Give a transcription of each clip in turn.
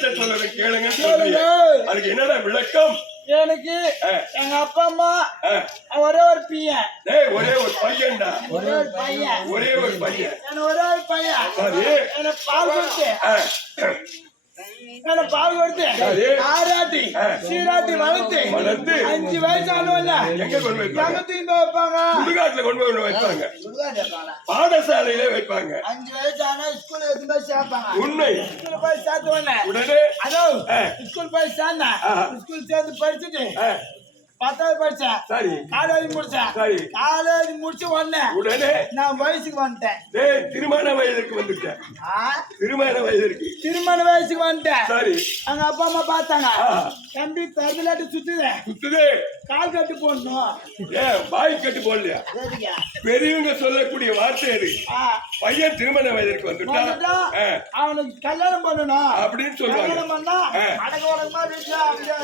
என்னத்த சொல்றது கேளுங்க. அதுக்கு என்னடா விளக்கம்? எனக்கு எங்க அப்பா அம்மா ஒரே ஒரு பையன். ஒரே ஒரு பையன்டா. ஒரே ஒரு பையன். ஒரே ஒரு பையன். ஒரே ஒரு பையன். எனக்கு பால் கொடுத்து பால் கொடுத்து ஆராட்டி சீராட்டி வளர்த்து 5 வயசு ஆனவல்ல எங்க கொண்டு வைப்பாங்க? சுடுகாட்டுல கொண்டு போய் வைப்பாங்க. பாடசாலையில வைப்பாங்க. 5 வயசு ஆனா ஸ்கூல்ல எடுத்து போய் சேர்ப்பாங்க. உண்மை. ஸ்கூல்ல போய் சேர்த்து உடனே அதோ ஸ்கூல் போய் சேர்ந்தேன். ஸ்கூல் சேர்ந்து படிச்சுட்டு 10வது படிச்சேன். சரி. காலேஜ் முடிச்சேன். சரி. காலேஜ் முடிச்சு உடனே நான் வயசுக்கு வந்துட்டேன். திருமண வயதுக்கு வந்துட்டேன். திருமண வயதுக்கு வந்துட்டேன். சரி. எங்க அப்பா அம்மா பார்த்தாங்க. தம்பி தரலாட்டு சுத்துது கால் கட்டு போடணும். பாய் கட்டு போடலையா? பெரியவங்க சொல்லக்கூடிய வார்த்தை அது. பையன் திருமண வயதிற்கு வந்துட்டா அவனுக்கு கல்யாணம் பண்ணணும் அப்படின்னு சொல்லுவாங்க. கல்யாணம் பண்ணா அடக்க உடக்கமா வீட்டுல அப்படியே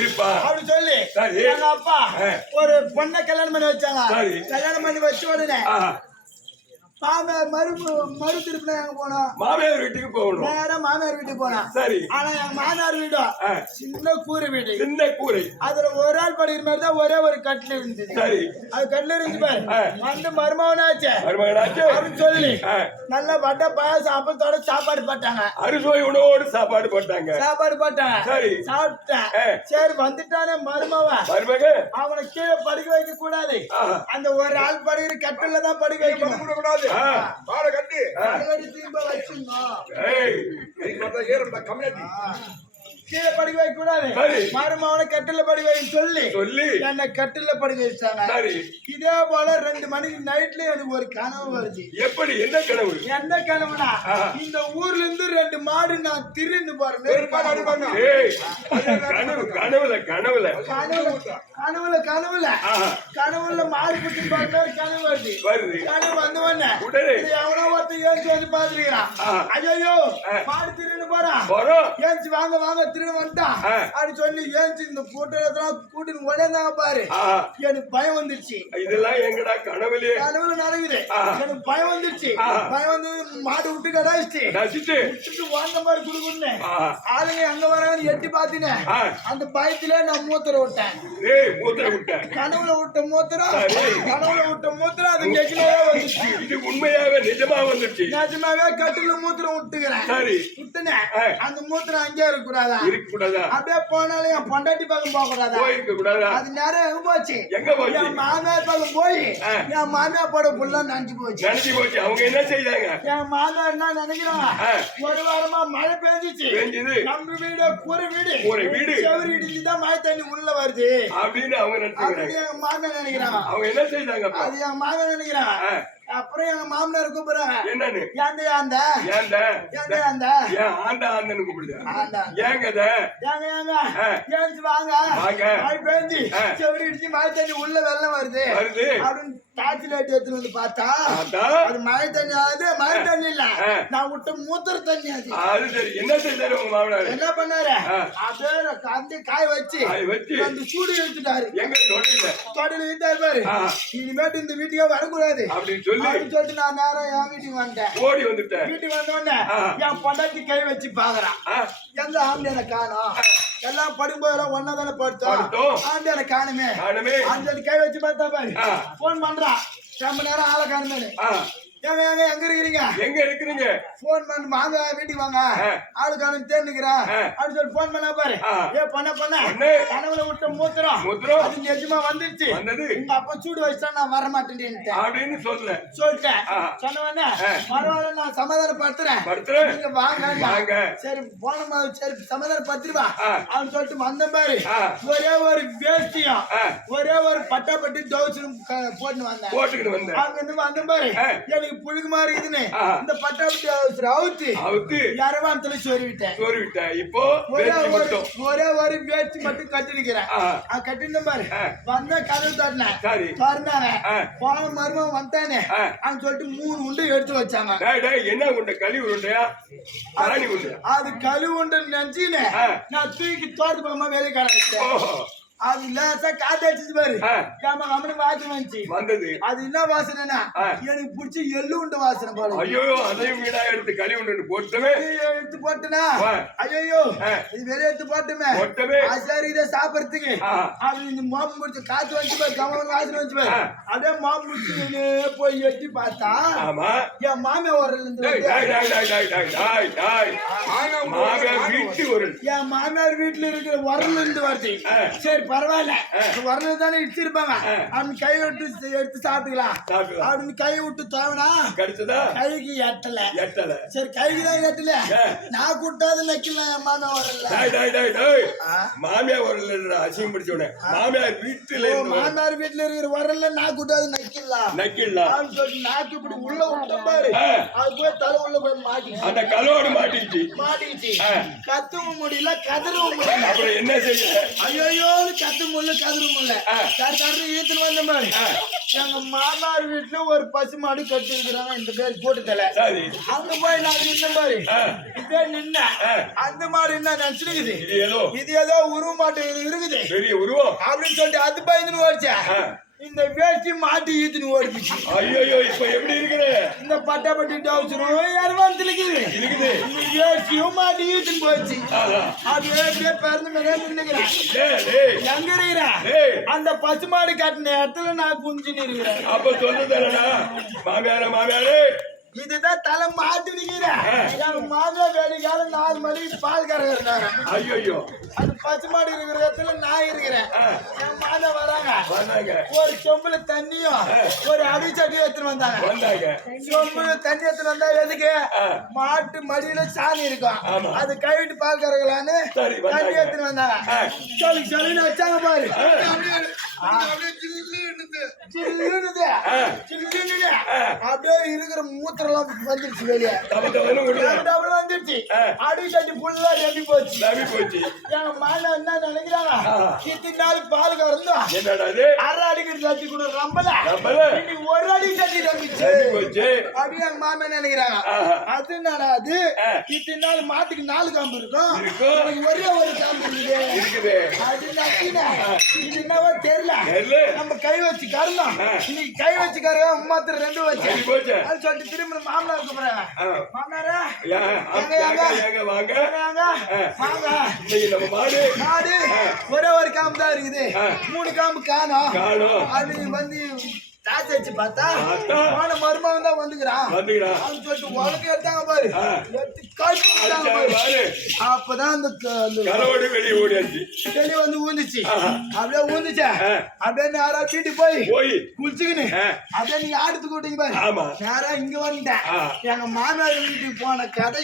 இருப்பா அப்படி சொல்லி எங்க அப்பா ஒரு பொண்ணை கல்யாணம் பண்ணி வச்சாங்க. கல்யாணம் பண்ணி வச்ச உடனே மறு திருப்பினா எங்க போனோம்? மாமியார் வீட்டுக்கு போகணும். நேரம் மாமியார் வீட்டுக்கு போனோம். சரி. ஆனா எங்க மாமியார் வீடு சின்ன கூரை வீடு. சின்ன கூரை. அதுல ஒரு ஆள் படிக்கிற மாதிரி தான் ஒரே ஒரு கட்டில இருந்துச்சு. சரி. அது கட்டில இருந்து பாரு வந்து மருமகனாச்சு அப்படின்னு சொல்லி நல்லா வட்ட பாயாசம் அப்பத்தோட சாப்பாடு போட்டாங்க. அறுசுவை உணவோடு சாப்பாடு போட்டாங்க. சரி. சாப்பிட்டேன். சரி வந்துட்டானே மருமகன் அவனை கீழே படுக்க வைக்க கூடாது. அந்த ஒரு ஆள் படுகிற கட்டில தான் படுக்க வைக்க கூடாது. கீழே படிக்க வைக்க கூடாது. மருமகனை கட்டில படிக்க வைக்க சொல்லி என்ன கட்டில படிக்க வச்சாங்க. இதே போல 2 மணிக்கு நைட்ல எனக்கு ஒரு கனவு வருது. எப்படி? என்ன கனவுனா இந்த ஊர்ல இருந்து 2 மாடு நான் திருன்னு போறேன். கனவுல மாடு குட்டி பார்க்க கனவு வருது. கனவு வந்த உடனே எவனோ ஒருத்தர் ஏஞ்சி வந்து பாத்துருக்கிறான். ஐயோ மாடு திருன்னு போறான். ஏஞ்சி வாங்க திருன்னு வந்துட்டான் அப்படி சொல்லி ஏஞ்சி இந்த கூட்டம் கூட்டின்னு உடனே பாரு எனக்கு பயம் வந்துருச்சு. இதெல்லாம் எங்கடா கனவுல நடக்குது. எனக்கு பயம் வந்துருச்சு. பயம் வந்து மாடு விட்டு கடாச்சிட்டு வாழ்ந்த மாதிரி குடுக்குன்னு ஆளுங்க அங்க வரான்னு எட்டி பாத்தினேன். அந்த பயத்திலே நான் மூத்திர விட்டேன். கனவுல விட்ட மூத்திரம் அது கெக்கிலே வந்துச்சு. இது உண்மையாவே நிஜமா வந்துச்சு. நிஜமாவே கட்டில மூத்திரம் விட்டுக்கிறேன். விட்டுனேன். அந்த மூத்திரம் அங்கே இருக்கக்கூடாதா? அப்படியே போனாலும் என் பொண்டாட்டி பக்கம் போக கூடாதா? அது நேரம் எங்க போச்சு? என் மாமியார் பக்கம் போய் என் மாமியார் போட புள்ள நனைஞ்சு போச்சு. அவங்க என்ன செய்தாங்க? என் மாமியார் என்ன நினைக்கிறாங்க? ஒரு வாரமா மழை பெஞ்சிச்சு. நம்ம வீடு கூரை வீடு செவரு இடிச்சுதான் மழை தண்ணி உள்ள வருது அப்படின்னு அவங்க எங்க மாமியார் நினைக்கிறாங்க. அவங்க என்ன செய்தாங்க? அது என் மாமியார் நினைக்கிறாங்க. அப்புறம் எங்க மாமனார் கூப்பிடுறாங்க. என்னன்னு? மழை தண்ணி உள்ள வெள்ளம் வருது அப்படின்னு டார்ச் லைட் எடுத்துட்டு வந்து பார்த்தா அது மழை தண்ணி ஆகுது. மழை தண்ணி இல்ல, நான் விட்ட மூத்திர தண்ணி. அது என்ன செய்தாரு உங்க மாமனார்? என்ன பண்ணாரு? அப்படியே அந்த காய வச்சு அந்த சூடு எடுத்துட்டாரு. தொடையில இழுத்தாரு பாரு. இனிமேட்டு இந்த வீட்டுக்கே வரக்கூடாது அப்படின்னு சொல்லிட்டு நான் நேரம் என் வீட்டுக்கு வந்தேன். ஓடி வந்துட்டேன். வீட்டுக்கு வந்த உடனே என் பொண்டாட்டி கை வச்சு பாக்குறான். எந்த ஆம்பளை காணோம்? எல்லாம் படும்போதெல்லாம் ஒன்னாதானே படுத்தோம். ஆம்பளை காணுமே. அந்த கை வச்சு பார்த்தா பாரு. போன் பண்றான். ரொம்ப நேரம் ஆளை காணுமே. எங்க இருக்கிறீங்க? போன் பண்ணு வாங்க வீட்டுக்கு வாங்க. ஆளுக்கான தேர்ந்துக்கிறேன் அப்படின்னு சொல்லி போன் பண்ண பாரு. பண்ண கனவுல விட்ட மூத்திரம் அது நிஜமா வந்துருச்சு. உங்க அப்பா சூடு வச்சுட்டா நான் வர மாட்டேன் அப்படின்னு சொல்லிட்டேன். சொன்ன பரவாயில்ல நான் சமாதானப்படுத்துறேன் நீங்க வாங்க. சரி போன சரி சமாதானப்படுத்திருவா அப்படின்னு சொல்லிட்டு வந்த பாரு. ஒரே ஒரு வேஷ்டியும் ஒரே ஒரு பட்டாப்பட்டி தோச்சு போட்டு வந்தேன். அங்க இருந்து வந்த பாரு. எனக்கு புழுகு மாதிரி இருக்குன்னு இந்த பட்டாப்பட்டி அவுத்து யாரவாந்தல சொருவிட்டேன். இப்போ ஒரே ஒரு வேஷ்டி மட்டும் கட்டிருக்கிறேன். கட்டிருந்த பாரு. வந்தா கதவு தட்டினேன். திறந்தாங்க. போன மருமகன் வந்தானே அப்படின்னு சொல்லிட்டு 3 உண்டை எடுத்து வச்சாங்க. என்ன உண்டை? கழிவு உண்டையா? அது கழிவு உண்டை நினைச்சுன்னு நான் தூக்கி தோட்டத்து பக்கமா வேலை காண வச்சேன். அது லேசா காத்து அடிச்சு பாரு ஆ. ஏமா அம்மனு வாசனை வந்துச்சு வந்தது. அது என்ன வாசனைனா ஆ. எனக்கு பிடிச்சி எள்ளு உண்டு வாசனை போல ஐயோ அதையும் வீடா எடுத்து களி உண்டு போட்டுமே எடுத்து போட்டுனா ஆ. ஐயோ ஆ. இது வெளியே எடுத்து போட்டுமே போட்டுமே. சரி இதை சாப்பிடறதுக்கு ஆ. அது இந்த மாம்பு முடிச்சு காத்து வந்து பாரு கமலம் வாசனை வந்து பாரு ஆ. அப்படியே மாம்பு முடிச்சு போய் எட்டி பார்த்தா ஆமா. என் மாமியா வரல டேய், டேய், டேய், டேய், டேய், டேய், டேய், டேய். மாமியார் வீட்டு உரல். என் மாமியார் வீட்டுல இருக்கிற வரல இருந்து வருது ஆ. சரி பரவாயில்ல வரல தானே இடிச்சிருப்பாங்க ஆ. அவன் கை விட்டு எடுத்து சாப்பிட்டுக்கலாம் சாப்பிட்டுக்கலாம். அப்படின்னு கை விட்டு தோவனா கிடைச்சதா? கைக்கு எட்டல எட்டல. சரி கைக்கு தான் எட்டல ஏ. நான் கூட்டாது நக்கலாம் என் மாமியா வரல டேய், டேய், டேய், டேய். ஆ. மாமியார் உரல் இல்லடா, அசிங்கம் பிடிச்சவனே. மாமியார் வீட்டுல ஓ, இருந்து வர- மாமியார் வீட்டுல இருக்கிற வரல நான் கூட்டாது நக்கலாம் நக்கிடலாம். அப்படின்னு சொல்லிட்டு நாக்கு இப்படி உள்ள விட்ட பாரு ஆ. அது போய் தலை உள்ள போய் மாட்டிச்சு அந்த கலோடு மாட்டிச்சு. மாட்டிக்கிச்சு ஆ. கத்தவும் முடியல கதறவும் முடியல அப்புறம் என்ன செய்ய? ஐயோ கத்து முல்ல கதறு முல்ல ஆ. கரு ஈத்துன்னு வந்த மாதிரி ஆ. எங்க மாமார் வீட்டுல ஒரு பசு மாடு கட்டி இருக்கிறாங்க இந்த பேர் போட்டுதல சரி. அங்க போய் நான் நின்ன மாதிரி ஆ. இதே நின்ன ஆ. அந்த மாடு என்ன நினைச்சிருக்குது இது ஏதோ இது ஏதோ உருவ மாட்டு இருக்குது பெரிய உருவம். அப்படின்னு சொல்லிட்டு அது பயந்துன்னு ஓடிச்சேன் ஆ. இந்த வேஷ்டி மாட்டு ஈத்துன்னு ஓடிச்சு ஐயோ இப்ப எப்படி இருக்குது? இந்த பட்டாப்பட்டி டவுசரும் இரவாந்து இருக்குது இருக்குது. இந்த வேஷ்டியும் மாட்டு ஈத்துன்னு போயிடுச்சு ஆஹா. அப்படியே அப்படியே பிறந்து மேலே நின்னுக்கிறேன் டேய், டேய். எங்க இருக்கிறேன் டேய். அந்த பசுமாடு காட்டின இடத்துல நான் குஞ்சுன்னு இருக்கிறேன் அப்ப சொல்லுதா மாமியாரே இதுதான் தலை மாட்டு நிக்கிறேன் என் மாதா வேடிக்கால 4 மணிக்கு பால் கறகுறாங்க ஐயோ அந்த பசுமாடு இருக்கிற இடத்துல நான் இருக்கிறேன் என் மாதா வராங்க வந்தாங்க ஒரு சொம்புல தண்ணியும் ஒரு அடிச்சட்டியும் எடுத்துட்டு வந்தாங்க வந்தாங்க. சொம்புல தண்ணி எடுத்துட்டு வந்தா எதுக்கு மாட்டு மடியில சாணி இருக்கும் ஆமா. அது கைவிட்டு பால் கறக்கலான்னு சரி, வந்தாங்க. தண்ணி எடுத்துட்டு வந்தாங்க சொல்லி சொல்லின்னு வச்சாங்க பாரு சில்லுன்னுது. சில்லுன்னுது. அப்படியே இருக்கிற மூத்திரம் வந்துருச்சு வெளியே தவ தவன்னு விடுங்க. டபுள் வந்துருச்சு அடி சட்டி ஃபுல்லா ரெடி போச்சு நம்பி போச்சு. எங்க மாலை என்ன நினைக்கிறாங்க ஆ. இத்தனை நாள் பால் கறந்தோம் என்னடா இது? அரை அடிக்கிற சட்டி கூட ரம்பல நம்மள இன்னைக்கு ஒரு அடி சட்டி ரம்பிச்சு நம்பி போச்சு. அப்படின்னு எங்க மாமா நினைக்கிறாங்க ஆஹா. அது என்னடா அது ஆ. இத்தனை நாள் மாட்டுக்கு 4 காம்பு இருக்கும் இருக்கும். இன்னைக்கு ஒரே ஒரு காம்பு இருக்குது இருக்குது. அது நக்கின இது என்னவோ தெரியல தெரியல. நம்ம கை வச்சு கறந்தோம் இன்னைக்கு கை வச்சு கறங்க மாத்திர 2 வச்சு நம்பி போச்சு. அது சொல்லிட்டு திரும்ப மாமனார் கூப்பிடுறாங்க மாமனாரா ஏங்க வாங்க. வாங்க வாங்க இன்னைக்கு நம்ம மாடு மாடு ஒரே ஒரு காம்பு தான் இருக்குது 3 காம்பு காணோம் காணோம். அது வந்து தாச்சி வச்சு பார்த்தா பார்த்தா. போன மருமகன் தான் வந்துக்கிறான் வந்துக்கிறான். அப்படின்னு சொல்லிட்டு உலக எடுத்தாங்க பாரு எடுத்து காய்ச்சி விட்டாங்க அடிச்சாங்க பாரு. பாரு. அப்பதான் அந்த கலவோடு வெளியே ஓடியாச்சு. செடி வந்து ஊந்துச்சு ஆஹா. அப்படியே ஊந்துச்சா அப்படியே நேரா வீட்டுக்கு போய் போய் குளிச்சுக்கின்னு ஆ. அப்படியே நீங்க ஆடுத்து கூட்டிங்க பாரு ஆமா. நேரா இங்க வந்துட்டேன் ஆ. எங்க மாமியார் வீட்டுக்கு போன கதை